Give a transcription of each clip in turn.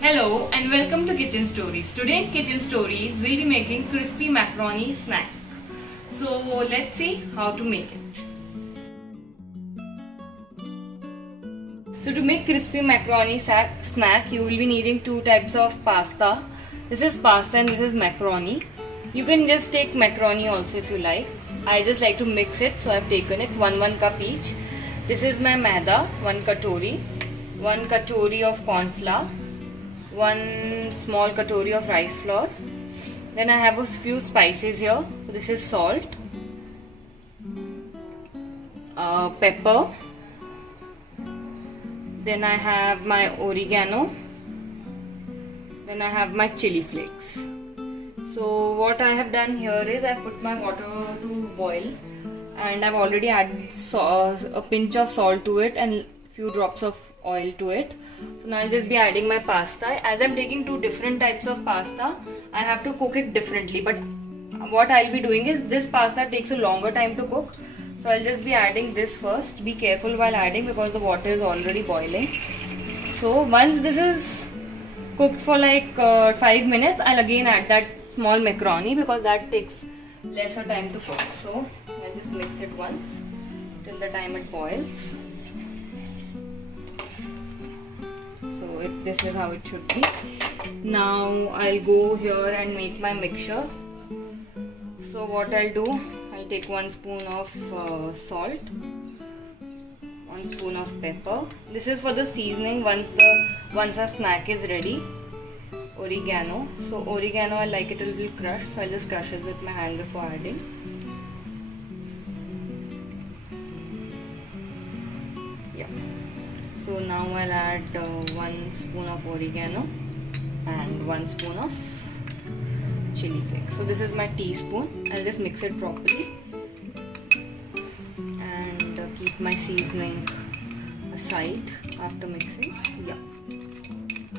Hello and welcome to Kitchen Stories. Today in Kitchen Stories we'll be making crispy macaroni snack. So let's see how to make it. So to make crispy macaroni snack you will be needing two types of pasta. This is pasta and this is macaroni. You can just take macaroni also if you like. I just like to mix it, so I've taken it 1 cup each. This is my maida, 1 katori, 1 katori of corn flour, 1 small katori of rice flour. Then I have a few spices here. So this is salt, pepper. Then I have my oregano. Then I have my chili flakes. So what I have done here is I put my water to boil, and I've already added a pinch of salt to it and few drops of oil to it. So now I'll just be adding my pasta. As I'm taking two different types of pasta, I have to cook it differently. But what I'll be doing is this pasta takes a longer time to cook. So I'll just be adding this first. Be careful while adding because the water is already boiling. So once this is cooked for like 5 minutes, I'll again add that small macaroni because that takes lesser time to cook. So I'll just mix it once till the time it boils. So this is how it should be. Now I'll go here and make my mixture. So what I'll do, I'll take 1 spoon of salt, 1 spoon of pepper. This is for the seasoning once our snack is ready. Oregano. So oregano, I like it a little crushed, so I'll just crush it with my hand before adding. Yeah. So now I'll add 1 spoon of oregano and 1 spoon of chili flakes. So this is my teaspoon. I'll just mix it properly and keep my seasoning aside after mixing. Yeah.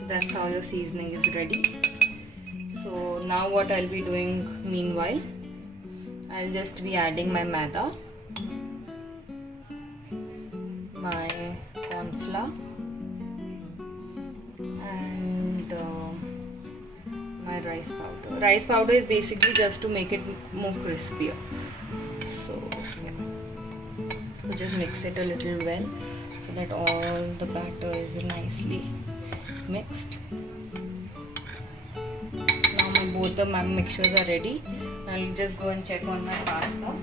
That's how your seasoning is ready. So now what I'll be doing meanwhile, I'll just be adding my maida, my corn flour, and my rice powder. Rice powder is basically just to make it more crispier. So yeah, so just mix it a little well so that all the batter is nicely mixed. Now both the mixtures are ready. Now I'll just go and check on my pasta.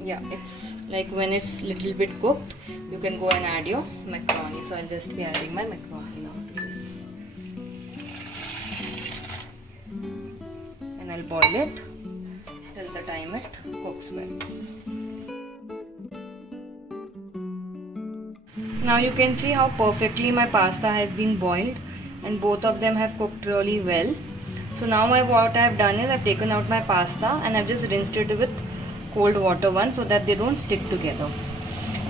Yeah, it's like when it's little bit cooked, you can go and add your macaroni. So I'll just be adding my macaroni now to this, and I'll boil it till the time it cooks well. Now you can see how perfectly my pasta has been boiled and both of them have cooked really well. So now what I have done is I've taken out my pasta and I've just rinsed it with cold water once so that they don't stick together.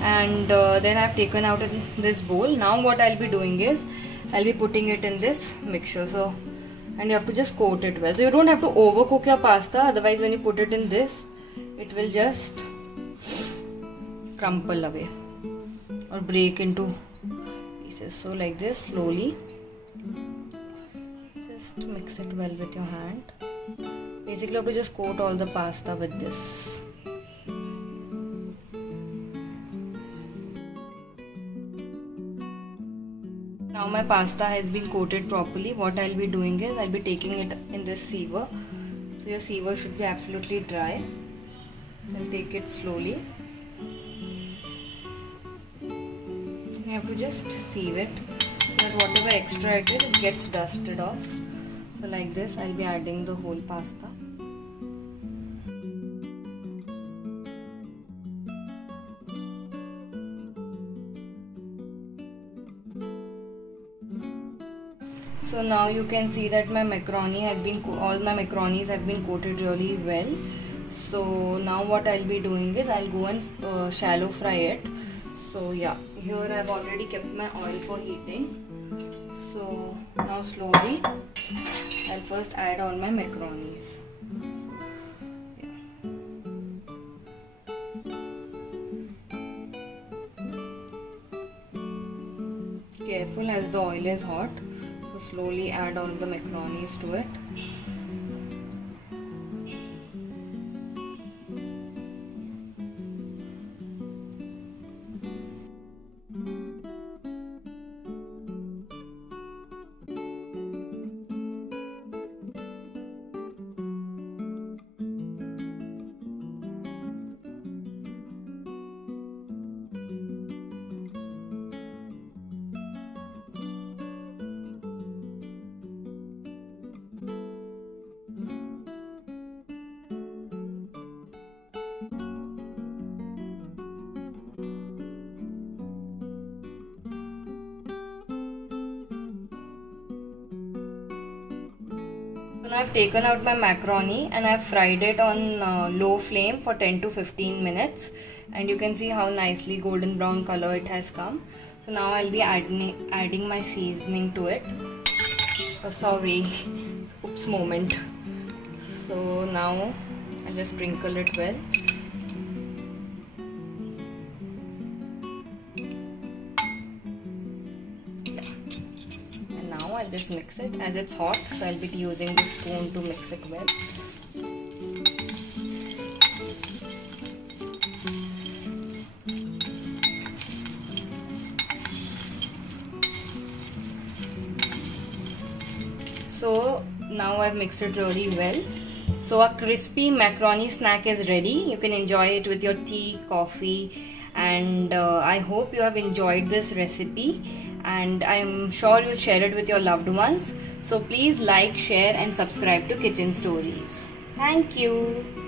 And then I've taken out in this bowl. Now what I'll be doing is I'll be putting it in this mixture. So, and you have to just coat it well. So you don't have to overcook your pasta, otherwise when you put it in this, it will just crumple away or break into pieces. So like this, slowly just mix it well with your hand. Basically you have to just coat all the pasta with this. Now my pasta has been coated properly. What I'll be doing is I'll be taking it in this sieve. So your sieve should be absolutely dry. I'll take it slowly. You have to just sieve it so that whatever extra it is, it gets dusted off. So like this, I'll be adding the whole pasta. So now you can see that my macaroni has been, all my macaronis have been coated really well. So now what I'll be doing is I'll go and shallow fry it. So yeah, here I've already kept my oil for heating. So now slowly I'll first add all my macaronis. So, yeah. careful as the oil is hot. So slowly add all the macaronis to it. So now I've taken out my macaroni and I've fried it on low flame for 10 to 15 minutes, and you can see how nicely golden brown color it has come. So now I'll be adding my seasoning to it. Oh, sorry, oops moment. So now I'll just sprinkle it well. I'll just mix it as it's hot, so I'll be using the spoon to mix it well. So now I've mixed it really well. So a crispy macaroni snack is ready. You can enjoy it with your tea, coffee, and I hope you have enjoyed this recipe, and I am sure you'll share it with your loved ones. So please like, share and subscribe to Kitchen Stories. Thank you.